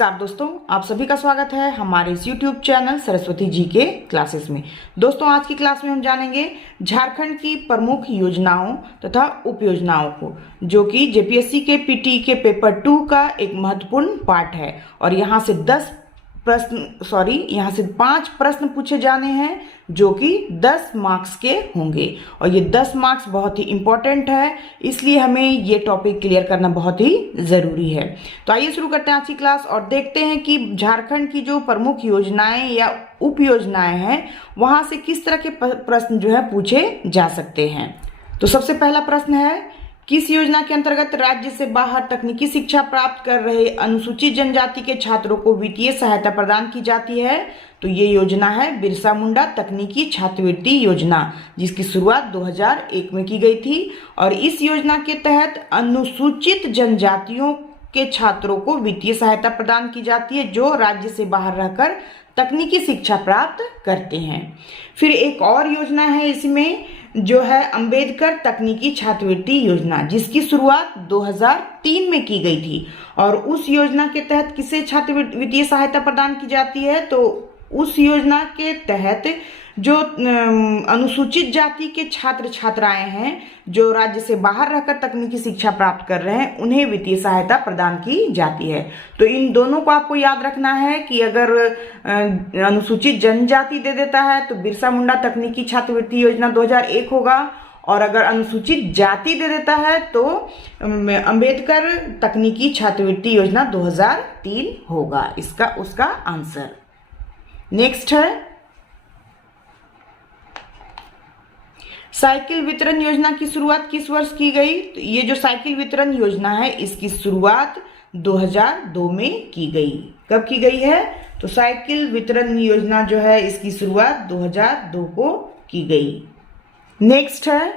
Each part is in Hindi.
नमस्कार दोस्तों, आप सभी का स्वागत है हमारे इस YouTube चैनल सरस्वती जी के क्लासेस में। दोस्तों, आज की क्लास में हम जानेंगे झारखंड की प्रमुख योजनाओं तथा उप योजनाओं को, जो कि जेपीएससी के पीटी के पेपर 2 का एक महत्वपूर्ण पार्ट है। और यहाँ से 5 प्रश्न पूछे जाने हैं जो कि 10 मार्क्स के होंगे। और ये 10 मार्क्स बहुत ही इंपॉर्टेंट है, इसलिए हमें ये टॉपिक क्लियर करना बहुत ही ज़रूरी है। तो आइए शुरू करते हैं आज की क्लास और देखते हैं कि झारखंड की जो प्रमुख योजनाएं या उप योजनाएं हैं वहाँ से किस तरह के प्रश्न जो है पूछे जा सकते हैं। तो सबसे पहला प्रश्न है, किस योजना के अंतर्गत राज्य से बाहर तकनीकी शिक्षा प्राप्त कर रहे अनुसूचित जनजाति के छात्रों को वित्तीय सहायता प्रदान की जाती है? तो ये योजना है बिरसा मुंडा तकनीकी छात्रवृत्ति योजना, जिसकी शुरुआत 2001 में की गई थी। और इस योजना के तहत अनुसूचित जनजातियों के छात्रों को वित्तीय सहायता प्रदान की जाती है जो राज्य से बाहर रहकर तकनीकी शिक्षा प्राप्त करते हैं। फिर एक और योजना है इसमें, जो है अंबेडकर तकनीकी छात्रवृत्ति योजना, जिसकी शुरुआत 2003 में की गई थी। और उस योजना के तहत किसे छात्रवृत्तीय सहायता प्रदान की जाती है? तो उस योजना के तहत जो अनुसूचित जाति के छात्र छात्राएं हैं जो राज्य से बाहर रहकर तकनीकी शिक्षा प्राप्त कर रहे हैं, उन्हें वित्तीय सहायता प्रदान की जाती है। तो इन दोनों को आपको याद रखना है कि अगर अनुसूचित जनजाति दे देता है तो बिरसा मुंडा तकनीकी छात्रवृत्ति योजना 2001 होगा, और अगर अनुसूचित जाति दे देता है तो अंबेडकर तकनीकी छात्रवृत्ति योजना 2003 होगा उसका आंसर। नेक्स्ट है, साइकिल वितरण योजना की शुरुआत किस वर्ष की गई? तो ये जो साइकिल वितरण योजना है इसकी शुरुआत 2002 में की गई। कब की गई है? तो साइकिल वितरण योजना जो है इसकी शुरुआत 2002 को की गई। नेक्स्ट है,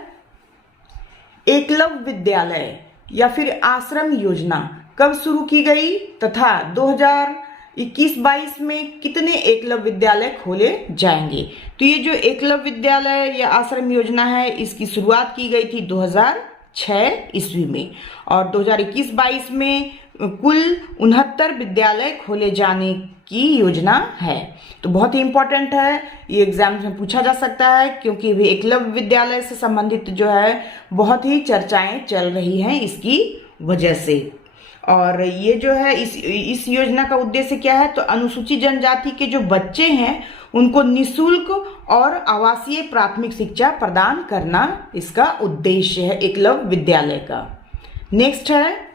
एकलव्य विद्यालय या फिर आश्रम योजना कब शुरू की गई तथा 2021-22 में कितने एकलव्य विद्यालय खोले जाएंगे? तो ये जो एकलव्य विद्यालय या आश्रम योजना है इसकी शुरुआत की गई थी 2006 ईस्वी में, और 2021-22 में कुल 69 विद्यालय खोले जाने की योजना है। तो बहुत ही इंपॉर्टेंट है, ये एग्जाम में पूछा जा सकता है क्योंकि भी एकलव्य विद्यालय से संबंधित जो है बहुत ही चर्चाएं चल रही हैं इसकी वजह से। और ये जो है इस योजना का उद्देश्य क्या है? तो अनुसूचित जनजाति के जो बच्चे हैं उनको निःशुल्क और आवासीय प्राथमिक शिक्षा प्रदान करना इसका उद्देश्य है एकलव्य विद्यालय का। नेक्स्ट है,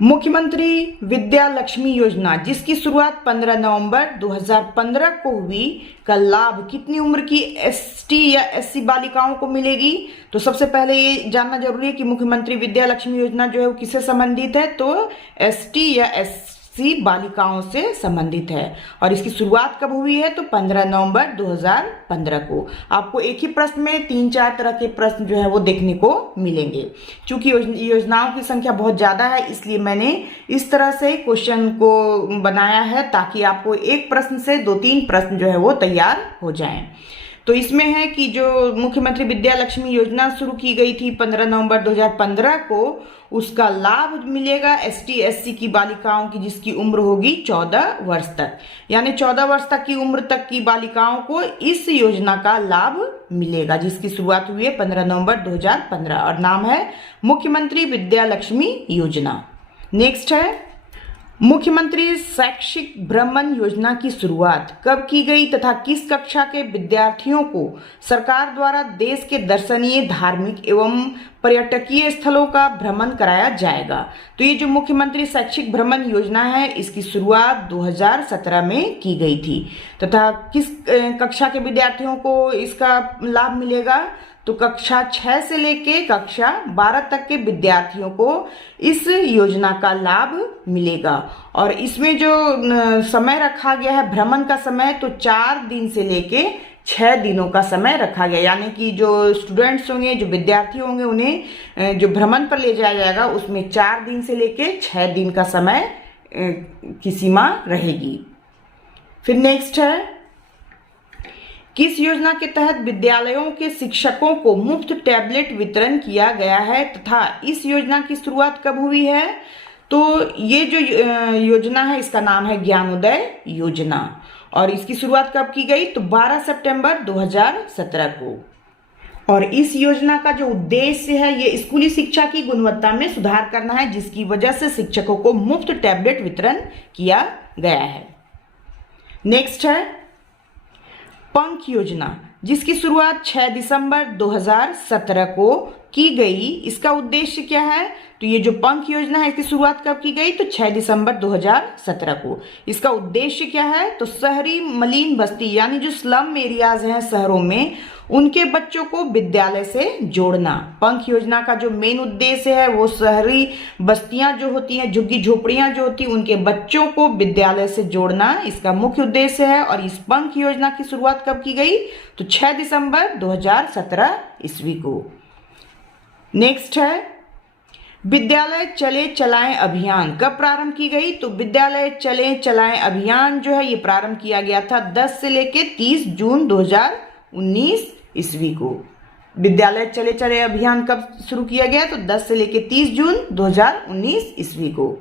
मुख्यमंत्री विद्या लक्ष्मी योजना, जिसकी शुरुआत 15 नवंबर 2015 को हुई, का लाभ कितनी उम्र की एसटी या एससी बालिकाओं को मिलेगी? तो सबसे पहले ये जानना जरूरी है कि मुख्यमंत्री विद्या लक्ष्मी योजना जो है वो किससे संबंधित है? तो एसटी या एससी बालिकाओं से संबंधित है। और इसकी शुरुआत कब हुई है? तो 15 नवंबर 2015 को। आपको एक ही प्रश्न में 3-4 तरह के प्रश्न जो है वो देखने को मिलेंगे। चूंकि योजनाओं की संख्या बहुत ज़्यादा है, इसलिए मैंने इस तरह से क्वेश्चन को बनाया है ताकि आपको एक प्रश्न से 2-3 प्रश्न जो है वो तैयार हो जाएं। तो इसमें है कि जो मुख्यमंत्री विद्या लक्ष्मी योजना शुरू की गई थी 15 नवंबर 2015 को, उसका लाभ मिलेगा एसटी एससी की बालिकाओं की जिसकी उम्र होगी 14 वर्ष तक। यानी 14 वर्ष तक की उम्र तक की बालिकाओं को इस योजना का लाभ मिलेगा, जिसकी शुरुआत हुई है 15 नवंबर 2015 और नाम है मुख्यमंत्री विद्या लक्ष्मी योजना। नेक्स्ट है, मुख्यमंत्री शैक्षिक भ्रमण योजना की शुरुआत कब की गई तथा किस कक्षा के विद्यार्थियों को सरकार द्वारा देश के दर्शनीय, धार्मिक एवं पर्यटकीय स्थलों का भ्रमण कराया जाएगा? तो ये जो मुख्यमंत्री शैक्षिक भ्रमण योजना है इसकी शुरुआत 2017 में की गई थी तथा किस कक्षा के विद्यार्थियों को इसका लाभ मिलेगा? तो कक्षा 6 से लेके कक्षा 12 तक के विद्यार्थियों को इस योजना का लाभ मिलेगा। और इसमें जो समय रखा गया है भ्रमण का समय, तो 4 दिन से लेके 6 दिनों का समय रखा गया। यानी कि जो स्टूडेंट्स होंगे, जो विद्यार्थी होंगे, उन्हें जो भ्रमण पर ले जाया जाएगा उसमें 4 दिन से लेके 6 दिन का समय की सीमा रहेगी। फिर नेक्स्ट है, किस योजना के तहत विद्यालयों के शिक्षकों को मुफ्त टैबलेट वितरण किया गया है तथा इस योजना की शुरुआत कब हुई है? तो ये जो योजना है इसका नाम है ज्ञानोदय योजना और इसकी शुरुआत कब की गई? तो 12 सितंबर 2017 को। और इस योजना का जो उद्देश्य है ये स्कूली शिक्षा की गुणवत्ता में सुधार करना है, जिसकी वजह से शिक्षकों को मुफ्त टैबलेट वितरण किया गया है। नेक्स्ट है पंख योजना, जिसकी शुरुआत 6 दिसंबर 2017 को की गई। इसका उद्देश्य क्या है? तो ये जो पंख योजना है इसकी शुरुआत कब की गई? तो 6 दिसंबर 2017 को। इसका उद्देश्य क्या है? तो शहरी मलिन बस्ती यानी जो स्लम एरियाज हैं शहरों में, उनके बच्चों को विद्यालय से जोड़ना। पंख योजना का जो मेन उद्देश्य है वो शहरी बस्तियां जो होती हैं, झुग्गी झोपड़ियां जो होती हैं, उनके बच्चों को विद्यालय से जोड़ना इसका मुख्य उद्देश्य है। और इस पंख योजना की शुरुआत कब की गई? तो 6 दिसंबर 2017 ईस्वी को। नेक्स्ट है विद्यालय चले चलाएं अभियान, कब प्रारंभ की गई? तो विद्यालय चले चलाएं अभियान जो है ये प्रारंभ किया गया था 10 से लेके 30 जून 2019 ईस्वी को। विद्यालय चले चले अभियान कब शुरू किया गया? तो 10 से लेके 30 जून 2019 ईस्वी को।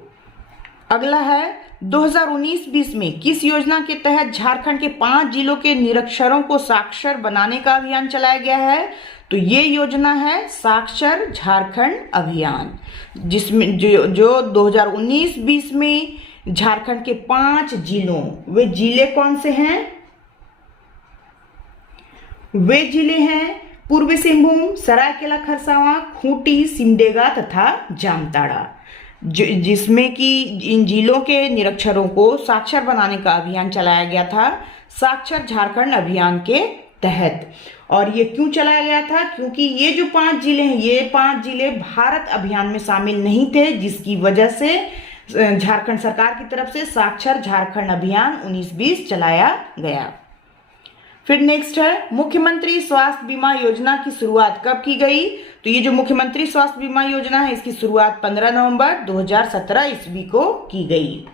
अगला है 2019-20 में किस योजना के तहत झारखंड के 5 जिलों के निरक्षरों को साक्षर बनाने का अभियान चलाया गया है? तो ये योजना है साक्षर झारखंड अभियान, जिसमें जो 2019-20 में झारखंड के 5 जिलों, वे जिले कौन से हैं? वे जिले हैं पूर्वी सिंहभूम, सरायकेला खरसावां, खूंटी, सिमडेगा तथा जामताड़ा, जिसमें कि इन जिलों के निरक्षरों को साक्षर बनाने का अभियान चलाया गया था साक्षर झारखंड अभियान के तहत। और ये क्यों चलाया गया था? क्योंकि ये जो 5 जिले हैं, ये 5 जिले भारत अभियान में शामिल नहीं थे, जिसकी वजह से झारखंड सरकार की तरफ से साक्षर झारखंड अभियान 19-20 चलाया गया। फिर नेक्स्ट है मुख्यमंत्री स्वास्थ्य बीमा योजना की शुरुआत कब की गई? तो ये जो मुख्यमंत्री स्वास्थ्य बीमा योजना है इसकी शुरुआत 15 नवंबर 2017 ईस्वी को की गई।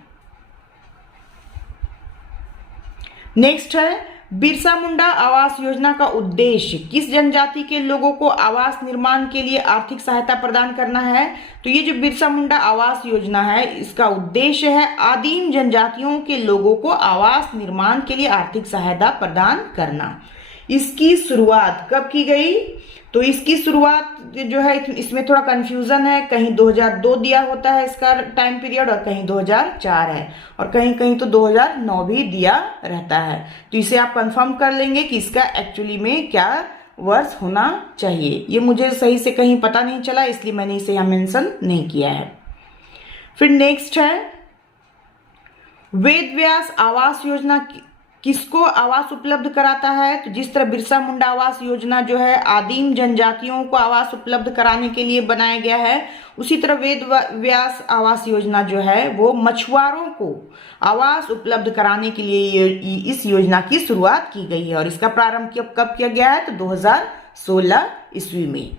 नेक्स्ट है बिरसा मुंडा आवास योजना का उद्देश्य किस जनजाति के लोगों को आवास निर्माण के लिए आर्थिक सहायता प्रदान करना है? तो ये जो बिरसा मुंडा आवास योजना है इसका उद्देश्य है आदिम जनजातियों के लोगों को आवास निर्माण के लिए आर्थिक सहायता प्रदान करना। इसकी शुरुआत कब की गई? तो इसकी शुरुआत जो है इसमें थोड़ा कंफ्यूजन है, कहीं 2002 दिया होता है इसका टाइम पीरियड और कहीं 2004 है और कहीं कहीं तो 2009 भी दिया रहता है। तो इसे आप कंफर्म कर लेंगे कि इसका एक्चुअली में क्या वर्ष होना चाहिए। ये मुझे सही से कहीं पता नहीं चला, इसलिए मैंने इसे यहाँ मेंशन नहीं किया है। फिर नेक्स्ट है वेद व्यास आवास योजना किसको आवास उपलब्ध कराता है? तो जिस तरह बिरसा मुंडा आवास योजना जो है आदिम जनजातियों को आवास उपलब्ध कराने के लिए बनाया गया है, उसी तरह वेद व्यास आवास योजना जो है वो मछुआरों को आवास उपलब्ध कराने के लिए इस योजना की शुरुआत की गई है। और इसका प्रारंभ कब किया गया है? तो 2016 ईस्वी में।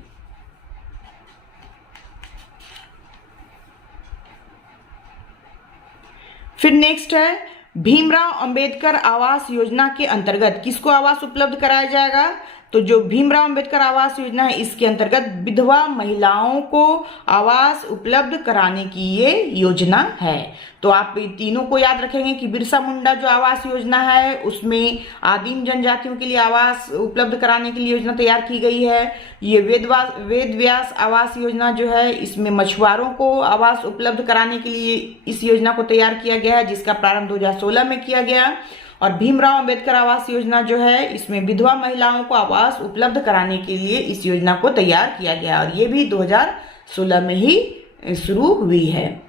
फिर नेक्स्ट है भीमराव अंबेडकर आवास योजना के अंतर्गत किसको आवास उपलब्ध कराया जाएगा? तो जो भीमराव अंबेडकर आवास योजना है इसके अंतर्गत विधवा महिलाओं को आवास उपलब्ध कराने की ये योजना है। तो आप तीनों को याद रखेंगे कि बिरसा मुंडा जो आवास योजना है उसमें आदिम जनजातियों के लिए आवास उपलब्ध कराने के लिए योजना तैयार की गई है। ये वेद व्यास आवास योजना जो है इसमें मछुआरों को आवास उपलब्ध कराने के लिए इस योजना को तैयार किया गया है, जिसका प्रारंभ 2016 में किया गया। और भीमराव अंबेडकर आवास योजना जो है इसमें विधवा महिलाओं को आवास उपलब्ध कराने के लिए इस योजना को तैयार किया गया और ये भी 2016 में ही शुरू हुई है।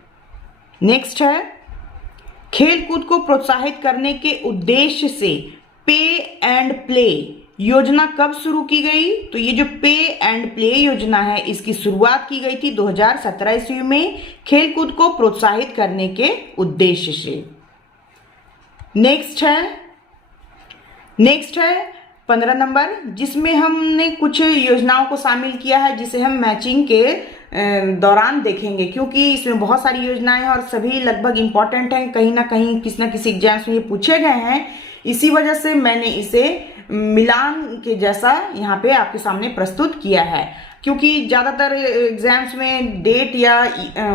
नेक्स्ट है खेल कूद को प्रोत्साहित करने के उद्देश्य से पे एंड प्ले योजना कब शुरू की गई? तो ये जो पे एंड प्ले योजना है इसकी शुरुआत की गई थी 2017 ईस्वी में खेल कूद को प्रोत्साहित करने के उद्देश्य से। नेक्स्ट है 15 नंबर, जिसमें हमने कुछ योजनाओं को शामिल किया है जिसे हम मैचिंग के दौरान देखेंगे, क्योंकि इसमें बहुत सारी योजनाएं हैं और सभी लगभग इंपॉर्टेंट हैं, कहीं ना कहीं किसी न किसी एग्जाम्स में ये पूछे गए हैं। इसी वजह से मैंने इसे मिलान के जैसा यहाँ पे आपके सामने प्रस्तुत किया है, क्योंकि ज़्यादातर एग्जाम्स में डेट या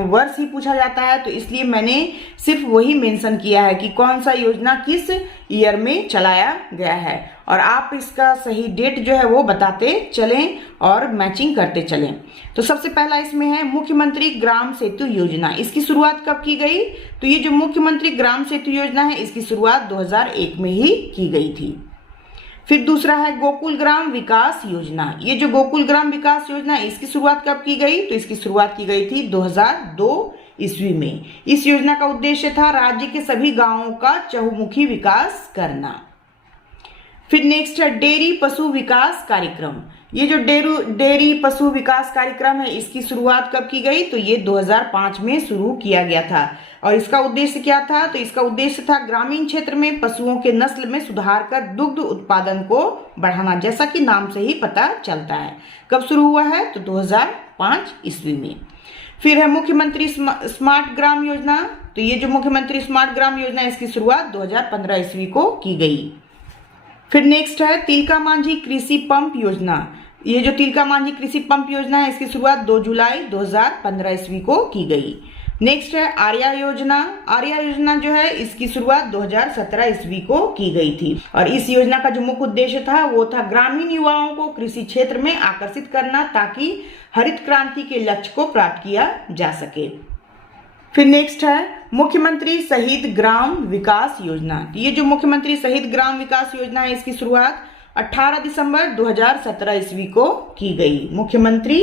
वर्ष ही पूछा जाता है, तो इसलिए मैंने सिर्फ वही मेंशन किया है कि कौन सा योजना किस ईयर में चलाया गया है, और आप इसका सही डेट जो है वो बताते चलें और मैचिंग करते चलें। तो सबसे पहला इसमें है मुख्यमंत्री ग्राम सेतु योजना। इसकी शुरुआत कब की गई? तो ये जो मुख्यमंत्री ग्राम सेतु योजना है, इसकी शुरुआत 2001 में ही की गई थी। फिर दूसरा है गोकुल ग्राम विकास योजना। ये जो गोकुल ग्राम विकास योजना है, इसकी शुरुआत कब की गई? तो इसकी शुरुआत की गई थी 2002 ईस्वी में। इस योजना का उद्देश्य था राज्य के सभी गांवों का चहुमुखी विकास करना। फिर नेक्स्ट है डेयरी पशु विकास कार्यक्रम। ये जो डेयरी पशु विकास कार्यक्रम है, इसकी शुरुआत कब की गई? तो ये 2005 में शुरू किया गया था, और इसका उद्देश्य क्या था? तो इसका उद्देश्य था ग्रामीण क्षेत्र में पशुओं के नस्ल में सुधार कर दुग्ध उत्पादन को बढ़ाना, जैसा कि नाम से ही पता चलता है। कब शुरू हुआ है? तो 2005 ईस्वी में। फिर है मुख्यमंत्री स्मार्ट ग्राम योजना। तो ये जो मुख्यमंत्री स्मार्ट ग्राम योजना है, इसकी शुरुआत 2015 ईस्वी को की गई। फिर नेक्स्ट है तिलका मांझी कृषि पंप योजना। ये जो तिलका मांझी कृषि पंप योजना है, इसकी शुरुआत 2 जुलाई 2015 ईस्वी को की गई। नेक्स्ट है आर्या योजना। आर्या योजना जो है, इसकी शुरुआत 2017 ईस्वी को की गई थी, और इस योजना का जो मुख्य उद्देश्य था वो था ग्रामीण युवाओं को कृषि क्षेत्र में आकर्षित करना, ताकि हरित क्रांति के लक्ष्य को प्राप्त किया जा सके। फिर नेक्स्ट है मुख्यमंत्री शहीद ग्राम विकास योजना। ये जो मुख्यमंत्री शहीद ग्राम विकास योजना है, इसकी शुरुआत 18 दिसंबर 2017 ईस्वी को की गई। मुख्यमंत्री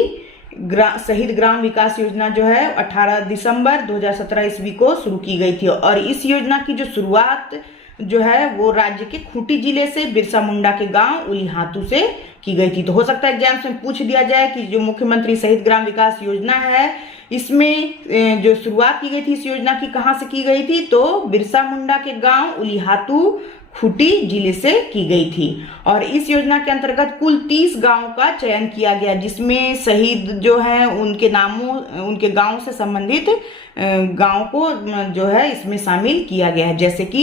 शहीद ग्राम विकास योजना जो है 18 दिसंबर 2017 ईस्वी को शुरू की गई थी, और इस योजना की जो शुरुआत जो है वो राज्य के खूंटी जिले से बिरसा मुंडा के गांव उलीहातू से की गई थी। तो हो सकता है एग्जाम्स में पूछ दिया जाए कि जो मुख्यमंत्री शहीद ग्राम विकास योजना है, इसमें जो शुरुआत की गई थी इस योजना की, कहां से की गई थी? तो बिरसा मुंडा के गांव उलीहातू खूंटी जिले से की गई थी, और इस योजना के अंतर्गत कुल 30 गांवों का चयन किया गया, जिसमें शहीद जो है उनके नामों, उनके गांव से संबंधित गांव को जो है इसमें शामिल किया गया है। जैसे कि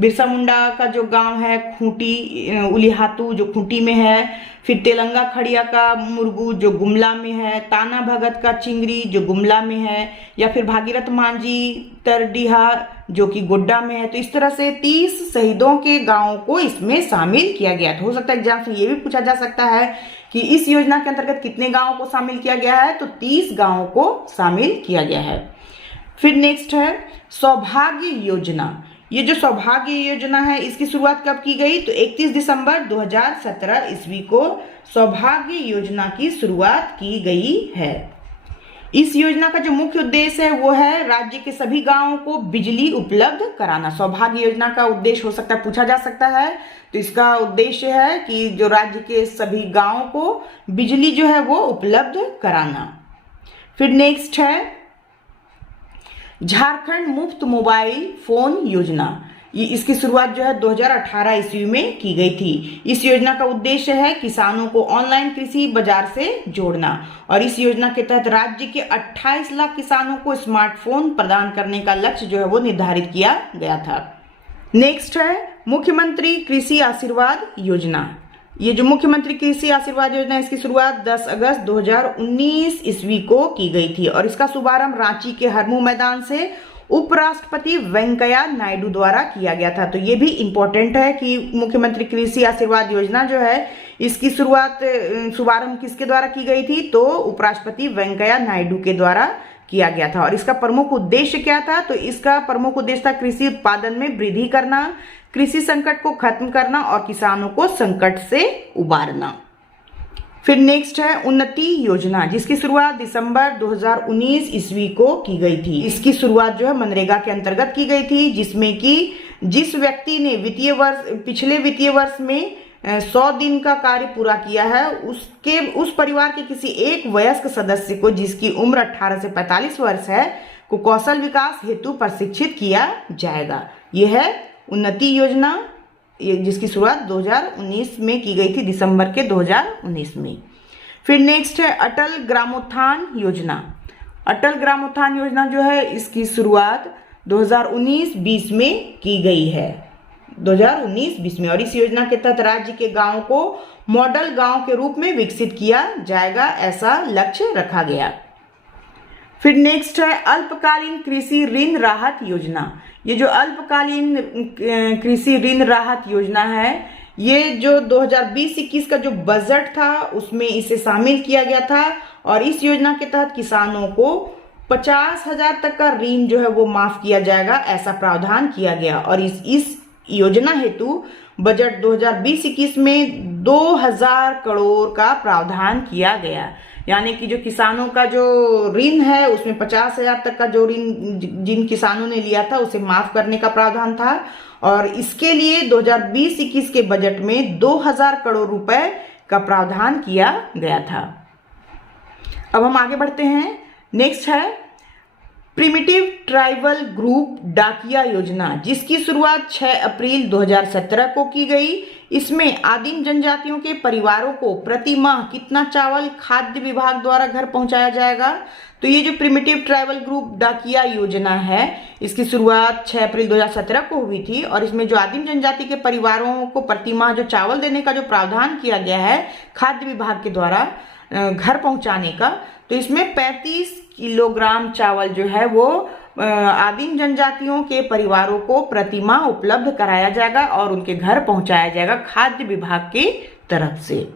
बिरसा मुंडा का जो गांव है खूंटी उलीहातू जो खूंटी में है, फिर तेलंगा खड़िया का मुरगू जो गुमला में है, ताना भगत का चिंगरी जो गुमला में है, या फिर भागीरथ मांझी तरडीहा जो कि गोड्डा में है। तो इस तरह से 30 शहीदों के गांवों को इसमें शामिल किया गया। तो हो सकता है एग्जाम से ये भी पूछा जा सकता है कि इस योजना के अंतर्गत कितने गांवों को शामिल किया गया है? तो 30 गांवों को शामिल किया गया है। फिर नेक्स्ट है सौभाग्य योजना। ये जो सौभाग्य योजना है, इसकी शुरुआत कब की गई? तो 31 दिसंबर 2017 ईस्वी को सौभाग्य योजना की शुरुआत की गई है। इस योजना का जो मुख्य उद्देश्य है वो है राज्य के सभी गांवों को बिजली उपलब्ध कराना। सौभाग्य योजना का उद्देश्य हो सकता है पूछा जा सकता है, तो इसका उद्देश्य है कि जो राज्य के सभी गांवों को बिजली जो है वो उपलब्ध कराना। फिर नेक्स्ट है झारखंड मुफ्त मोबाइल फोन योजना। ये इसकी शुरुआत जो है 2018 ईस्वी में की गई थी। इस योजना का उद्देश्य है किसानों को ऑनलाइन कृषि बाजार से जोड़ना, और इस योजना के तहत राज्य के 28 लाख किसानों को स्मार्टफोन प्रदान करने का लक्ष्य जो है वो निर्धारित किया गया था। नेक्स्ट है मुख्यमंत्री कृषि आशीर्वाद योजना। ये जो मुख्यमंत्री कृषि आशीर्वाद योजना, इसकी शुरुआत 10 अगस्त 2019 ईस्वी को की गई थी, और इसका शुभारंभ रांची के हरमू मैदान से उपराष्ट्रपति वेंकैया नायडू द्वारा किया गया था। तो ये भी इम्पोर्टेंट है कि मुख्यमंत्री कृषि आशीर्वाद योजना जो है इसकी शुभारंभ किसके द्वारा की गई थी? तो उपराष्ट्रपति वेंकैया नायडू के द्वारा किया गया था। और इसका प्रमुख उद्देश्य क्या था? तो इसका प्रमुख उद्देश्य था कृषि उत्पादन में वृद्धि करना, कृषि संकट को खत्म करना और किसानों को संकट से उबारना। फिर नेक्स्ट है उन्नति योजना, जिसकी शुरुआत दिसंबर 2019 ईस्वी को की गई थी। इसकी शुरुआत जो है मनरेगा के अंतर्गत की गई थी, जिसमें कि जिस व्यक्ति ने पिछले वित्तीय वर्ष में 100 दिन का कार्य पूरा किया है, उस परिवार के किसी एक वयस्क सदस्य को जिसकी उम्र 18 से 45 वर्ष है को कौशल विकास हेतु प्रशिक्षित किया जाएगा। यह है उन्नति योजना, जिसकी शुरुआत 2019 में की गई थी, दिसंबर के 2019 में। फिर नेक्स्ट है अटल ग्रामोत्थान योजना। अटल ग्रामोत्थान योजना जो है इसकी शुरुआत 2019-20 में की गई है। 2019-20 में। और इस योजना के तहत राज्य के गांवों को मॉडल गांव के रूप में विकसित किया जाएगा, ऐसा लक्ष्य रखा गया। फिर नेक्स्ट है अल्पकालीन कृषि ऋण राहत योजना। ये जो अल्पकालीन कृषि ऋण राहत योजना है, ये जो 2020-21 का जो बजट था उसमें इसे शामिल किया गया था। और इस योजना के तहत किसानों को 50,000 तक का ऋण जो है वो माफ किया जाएगा, ऐसा प्रावधान किया गया। और इस योजना हेतु बजट 2020-21 में 2000 करोड़ का प्रावधान किया गया। यानी कि जो किसानों का जो ऋण है उसमें 50,000 तक का जो ऋण जिन किसानों ने लिया था उसे माफ करने का प्रावधान था। और इसके लिए 2020-21 के बजट में 2000 करोड़ रुपए का प्रावधान किया गया था। अब हम आगे बढ़ते हैं। नेक्स्ट है प्रिमिटिव ट्राइबल ग्रुप डाकिया योजना, जिसकी शुरुआत 6 अप्रैल 2017 को की गई। इसमें आदिम जनजातियों के परिवारों को प्रति माह कितना चावल खाद्य विभाग द्वारा घर पहुंचाया जाएगा? तो ये जो प्रिमिटिव ट्राइबल ग्रुप डाकिया योजना है, इसकी शुरुआत 6 अप्रैल 2017 को हुई थी। और इसमें जो आदिम जनजाति के परिवारों को प्रति माह जो चावल देने का जो प्रावधान किया गया है खाद्य विभाग के द्वारा घर पहुंचाने का, तो इसमें 35 किलोग्राम चावल जो है वो आदिम जनजातियों के परिवारों को प्रति माह उपलब्ध कराया जाएगा और उनके घर पहुंचाया जाएगा खाद्य विभाग की तरफ से।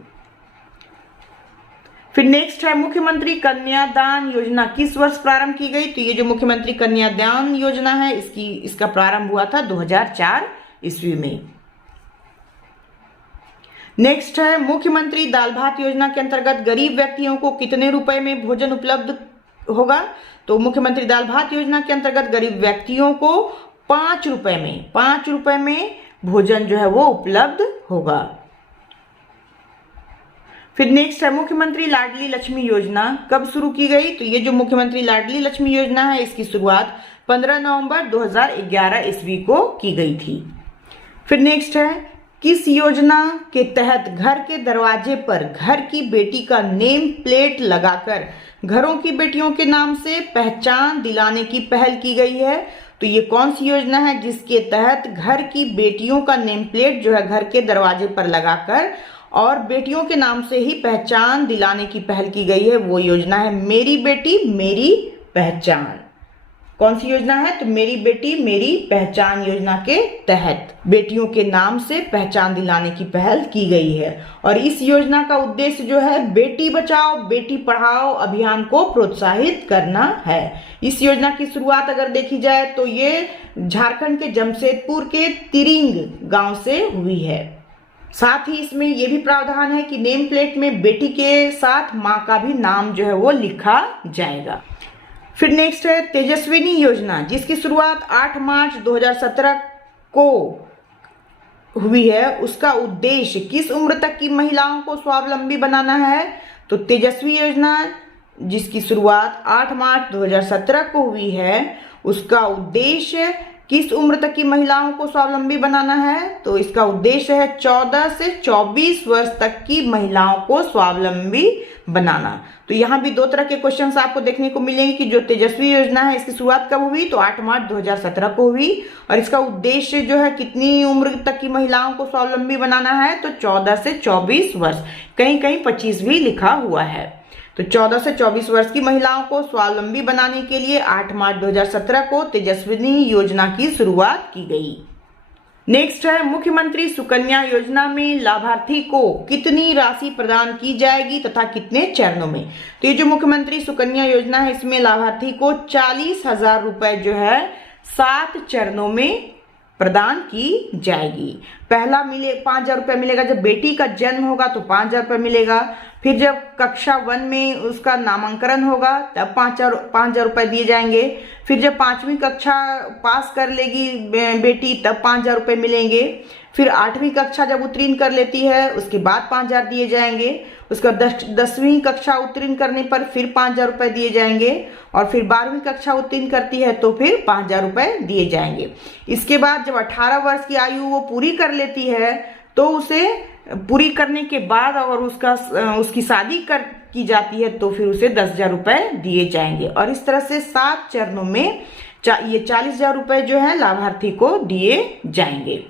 फिर नेक्स्ट है मुख्यमंत्री कन्यादान योजना किस वर्ष प्रारंभ की गई? तो ये जो मुख्यमंत्री कन्यादान योजना है इसका प्रारंभ हुआ था 2004 ईस्वी में। नेक्स्ट है मुख्यमंत्री दाल भात योजना के अंतर्गत गरीब व्यक्तियों को कितने रुपए में भोजन उपलब्ध होगा? तो मुख्यमंत्री दाल भात योजना के अंतर्गत गरीब व्यक्तियों को 5 रुपए में भोजन जो है वो उपलब्ध होगा। फिर नेक्स्ट है मुख्यमंत्री लाडली लक्ष्मी योजना कब शुरू की गई? तो ये जो मुख्यमंत्री लाडली लक्ष्मी योजना है इसकी शुरुआत 15 नवंबर 2011 ईस्वी को की गई थी। फिर नेक्स्ट है किस योजना के तहत घर के दरवाजे पर घर की बेटी का नेम प्लेट लगाकर घरों की बेटियों के नाम से पहचान दिलाने की पहल की गई है? तो ये कौन सी योजना है जिसके तहत घर की बेटियों का नेम प्लेट जो है घर के दरवाजे पर लगाकर और बेटियों के नाम से ही पहचान दिलाने की पहल की गई है? वो योजना है मेरी बेटी मेरी पहचान। कौन सी योजना है? तो मेरी बेटी मेरी पहचान योजना के तहत बेटियों के नाम से पहचान दिलाने की पहल की गई है। और इस योजना का उद्देश्य जो है बेटी बचाओ बेटी पढ़ाओ अभियान को प्रोत्साहित करना है। इस योजना की शुरुआत अगर देखी जाए तो ये झारखंड के जमशेदपुर के तिरिंग गांव से हुई है। साथ ही इसमें यह भी प्रावधान है कि नेम प्लेट में बेटी के साथ माँ का भी नाम जो है वो लिखा जाएगा। फिर नेक्स्ट है तेजस्विनी योजना जिसकी शुरुआत 8 मार्च 2017 को हुई है। उसका उद्देश्य किस उम्र तक की महिलाओं को स्वावलंबी बनाना है? तो तेजस्वी योजना जिसकी शुरुआत 8 मार्च 2017 को हुई है उसका उद्देश्य किस उम्र तक की महिलाओं को स्वावलंबी बनाना है? तो इसका उद्देश्य है 14 से 24 वर्ष तक की महिलाओं को स्वावलंबी बनाना। तो यहाँ भी 2 तरह के क्वेश्चंस आपको देखने को मिलेंगे कि जो तेजस्वी योजना है इसकी शुरुआत कब हुई? तो 8 मार्च 2017 को हुई। और इसका उद्देश्य जो है कितनी उम्र तक की महिलाओं को स्वावलंबी बनाना है? तो 14 से 24 वर्ष, कहीं कहीं 25 भी लिखा हुआ है। तो 14 से 24 वर्ष की महिलाओं को स्वावलंबी बनाने के लिए 8 मार्च 2017 को तेजस्विनी योजना की शुरुआत की गई। नेक्स्ट है मुख्यमंत्री सुकन्या योजना में लाभार्थी को कितनी राशि प्रदान की जाएगी तथा कितने चरणों में? तो ये जो मुख्यमंत्री सुकन्या योजना है इसमें लाभार्थी को 40,000 रुपए जो है 7 चरणों में प्रदान की जाएगी। पहला 5,000 रुपये मिलेगा जब बेटी का जन्म होगा तो 5,000 रुपये मिलेगा। फिर जब कक्षा 1 में उसका नामांकन होगा तब 5,000 रुपये दिए जाएंगे। फिर जब 5वीं कक्षा पास कर लेगी बेटी तब 5,000 रुपये मिलेंगे। फिर 8वीं कक्षा जब उत्तीर्ण कर लेती है उसके बाद 5,000 दिए जाएंगे। उसका 10वीं कक्षा उत्तीर्ण करने पर फिर 5,000 रुपये दिए जाएंगे। और फिर 12वीं कक्षा उत्तीर्ण करती है तो फिर 5,000 रुपये दिए जाएंगे। इसके बाद जब 18 वर्ष की आयु वो पूरी कर लेती है तो उसे पूरी करने के बाद अगर उसकी शादी की जाती है तो फिर उसे 10,000 रुपये दिए जाएंगे। और इस तरह से 7 चरणों में ये 40,000 रुपये जो है लाभार्थी को दिए जाएंगे।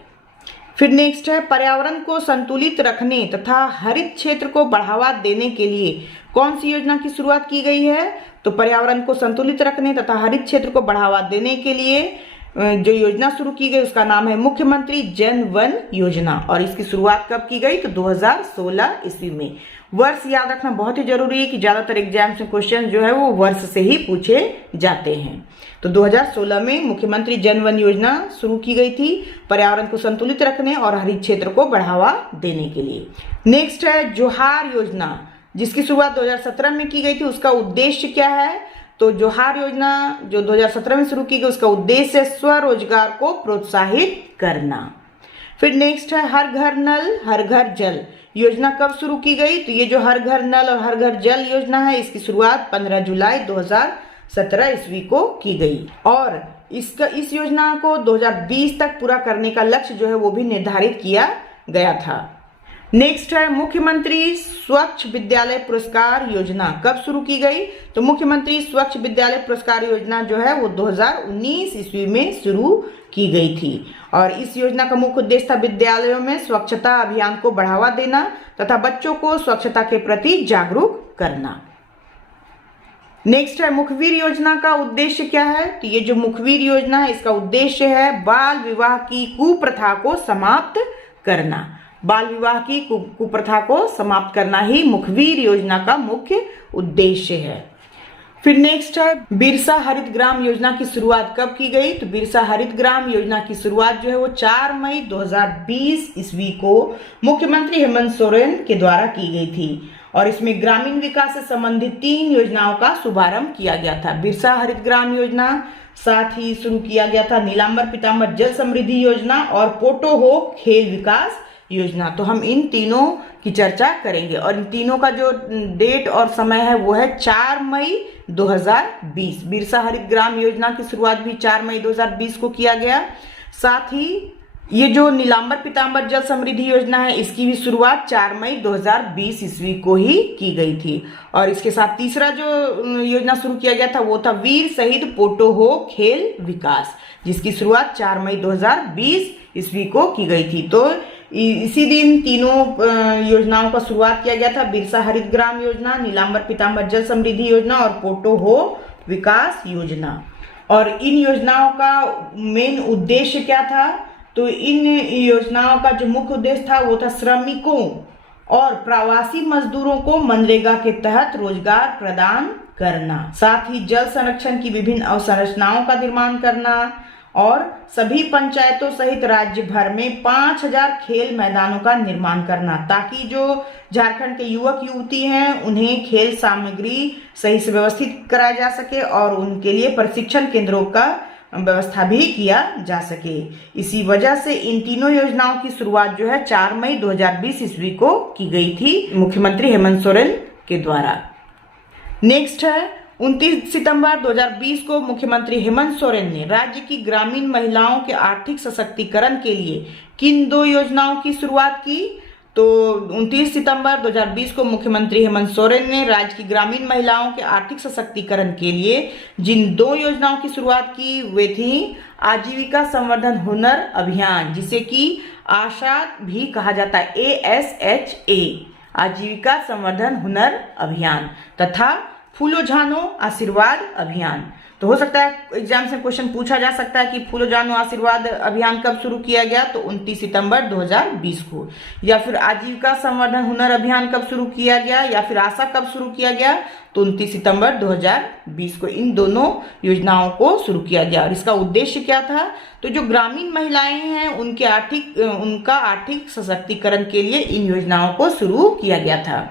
फिर नेक्स्ट है पर्यावरण को संतुलित रखने तथा हरित क्षेत्र को बढ़ावा देने के लिए कौन सी योजना की शुरुआत की गई है? तो पर्यावरण को संतुलित रखने तथा हरित क्षेत्र को बढ़ावा देने के लिए जो योजना शुरू की गई उसका नाम है मुख्यमंत्री जन वन योजना। और इसकी शुरुआत कब की गई? तो 2016 ईस्वी में। वर्ष याद रखना बहुत ही जरूरी है कि ज्यादातर एग्जाम्स में क्वेश्चन जो है वो वर्ष से ही पूछे जाते हैं। तो 2016 में मुख्यमंत्री जन वन योजना शुरू की गई थी पर्यावरण को संतुलित रखने और हरित क्षेत्र को बढ़ावा देने के लिए। नेक्स्ट है जोहार योजना, जिसकी शुरुआत 2017 में की गई थी। उसका उद्देश्य क्या है? तो जोहार योजना जो 2017 में शुरू की गई उसका उद्देश्य स्वरोजगार को प्रोत्साहित करना। फिर नेक्स्ट है हर घर नल हर घर जल योजना कब शुरू की गई? तो ये जो हर घर नल और हर घर जल योजना है इसकी शुरुआत 15 जुलाई 2017 ईस्वी को की गई और इस योजना को 2020 तक पूरा करने का लक्ष्य जो है वो भी निर्धारित किया गया था। नेक्स्ट है मुख्यमंत्री स्वच्छ विद्यालय पुरस्कार योजना कब शुरू की गई? तो मुख्यमंत्री स्वच्छ विद्यालय पुरस्कार योजना जो है वो 2019 ईस्वी में शुरू की गई थी और इस योजना का मुख्य उद्देश्य था विद्यालयों में स्वच्छता अभियान को बढ़ावा देना तथा बच्चों को स्वच्छता के प्रति जागरूक करना। नेक्स्ट है मुखबिर योजना का उद्देश्य क्या है? तो ये जो मुखबिर योजना है इसका उद्देश्य है बाल विवाह की कुप्रथा को समाप्त करना। बाल विवाह की कुप्रथा को समाप्त करना ही मुखबिर योजना का मुख्य उद्देश्य है। फिर नेक्स्ट है बिरसा हरित ग्राम योजना की शुरुआत कब की गई? तो बिरसा हरित ग्राम योजना की शुरुआत जो है वो 4 मई 2020 ईस्वी को मुख्यमंत्री हेमंत सोरेन के द्वारा की गई थी और इसमें ग्रामीण विकास से संबंधित 3 योजनाओं का शुभारंभ किया गया था। बिरसा हरित ग्राम योजना, साथ ही शुरू किया गया था नीलांबर पीतांबर जल समृद्धि योजना और पोटो हो खेल विकास योजना। तो हम इन तीनों की चर्चा करेंगे और इन तीनों का जो डेट और समय है वो है 4 मई 2020। बिरसा हरित ग्राम योजना की शुरुआत भी 4 मई 2020 को किया गया। साथ ही ये जो नीलांबर पीतांबर जल समृद्धि योजना है इसकी भी शुरुआत 4 मई 2020 ईस्वी को ही की गई थी और इसके साथ तीसरा जो योजना शुरू किया गया था वो था वीर शहीद पोटो हो खेल विकास, जिसकी शुरुआत 4 मई 2020 ईस्वी को की गई थी। तो इसी दिन तीनों योजनाओं का शुरुआत किया गया था, बिरसा हरित ग्राम योजना, नीलांबर पीतांबर जल समृद्धि योजना और पोटो हो विकास योजना। और इन योजनाओं का मेन उद्देश्य क्या था? तो इन योजनाओं का जो मुख्य उद्देश्य था वो था श्रमिकों और प्रवासी मजदूरों को मनरेगा के तहत रोजगार प्रदान करना, साथ ही जल संरक्षण की विभिन्न अवसंरचनाओं का निर्माण करना और सभी पंचायतों सहित राज्य भर में 5000 खेल मैदानों का निर्माण करना ताकि जो झारखंड के युवक युवती हैं उन्हें खेल सामग्री सही से व्यवस्थित कराया जा सके और उनके लिए प्रशिक्षण केंद्रों का व्यवस्था भी किया जा सके। इसी वजह से इन तीनों योजनाओं की शुरुआत जो है 4 मई 2020 ईस्वी को की गई थी मुख्यमंत्री हेमंत सोरेन के द्वारा। नेक्स्ट है 29 सितंबर 2020 को मुख्यमंत्री हेमंत सोरेन ने राज्य की ग्रामीण महिलाओं के आर्थिक सशक्तिकरण के लिए किन 2 योजनाओं की शुरुआत की? तो 29 सितंबर 2020 को मुख्यमंत्री हेमंत सोरेन ने राज्य की ग्रामीण महिलाओं के आर्थिक सशक्तिकरण के लिए जिन 2 योजनाओं की शुरुआत की वे थी आजीविका संवर्धन हुनर अभियान, जिसे कि आशा भी कहा जाता है, ASHA आजीविका संवर्धन हुनर अभियान, तथा फूलो जानो आशीर्वाद अभियान। तो हो सकता है एग्जाम से क्वेश्चन पूछा जा सकता है कि फूलो जानो आशीर्वाद अभियान कब शुरू किया गया? तो 29 सितंबर 2020 को। या फिर आजीविका संवर्धन हुनर अभियान कब शुरू किया गया या फिर आशा कब शुरू किया गया? तो 29 सितंबर 2020 को इन दोनों योजनाओं को शुरू किया गया। और इसका उद्देश्य क्या था? तो जो ग्रामीण महिलाएं हैं उनका आर्थिक सशक्तिकरण के लिए इन योजनाओं को शुरू किया गया था।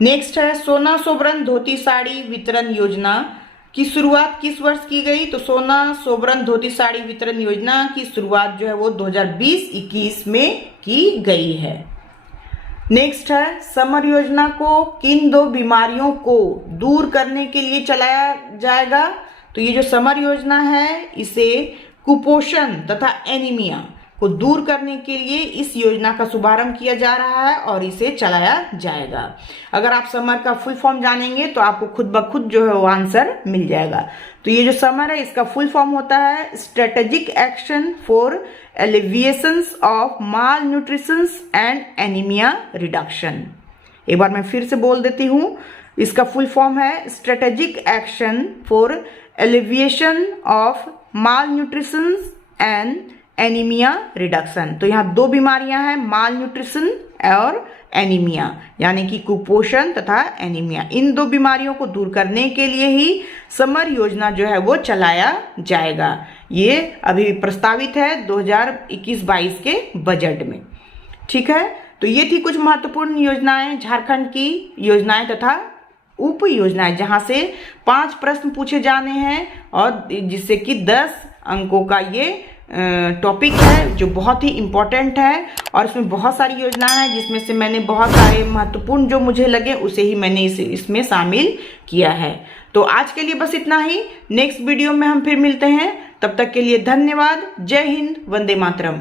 नेक्स्ट है सोना सोबरन धोती साड़ी वितरण योजना की शुरुआत किस वर्ष की गई? तो सोना सोबरन धोती साड़ी वितरण योजना की शुरुआत जो है वो 2020-21 में की गई है। नेक्स्ट है समर योजना को किन 2 बीमारियों को दूर करने के लिए चलाया जाएगा? तो ये जो समर योजना है इसे कुपोषण तथा एनीमिया, को दूर करने के लिए इस योजना का शुभारंभ किया जा रहा है और इसे चलाया जाएगा। अगर आप समर का फुल फॉर्म जानेंगे तो आपको खुद ब खुद जो है वो आंसर मिल जाएगा। तो ये जो समर है इसका फुल फॉर्म होता है strategic action for alleviations of malnutrition and anaemia reduction. एक बार मैं फिर से बोल देती हूँ, इसका फुल फॉर्म है strategic action for alleviation of malnutrition and anaemia reduction. तो यहाँ दो बीमारियां हैं, माल न्यूट्रिशन और एनीमिया, यानी कि कुपोषण तथा एनीमिया। इन दो बीमारियों को दूर करने के लिए ही समर योजना जो है वो चलाया जाएगा। ये अभी प्रस्तावित है 2021-22 के बजट में। ठीक है, तो ये थी कुछ महत्वपूर्ण योजनाएं, झारखंड की योजनाएं तथा उप योजनाएं, जहां से 5 प्रश्न पूछे जाने हैं और जिससे कि 10 अंकों का ये टॉपिक है जो बहुत ही इम्पोर्टेंट है। और इसमें बहुत सारी योजनाएं हैं जिसमें से मैंने बहुत सारे महत्वपूर्ण जो मुझे लगे उसे ही मैंने इसमें शामिल किया है। तो आज के लिए बस इतना ही। नेक्स्ट वीडियो में हम फिर मिलते हैं, तब तक के लिए धन्यवाद। जय हिंद, वंदे मातरम।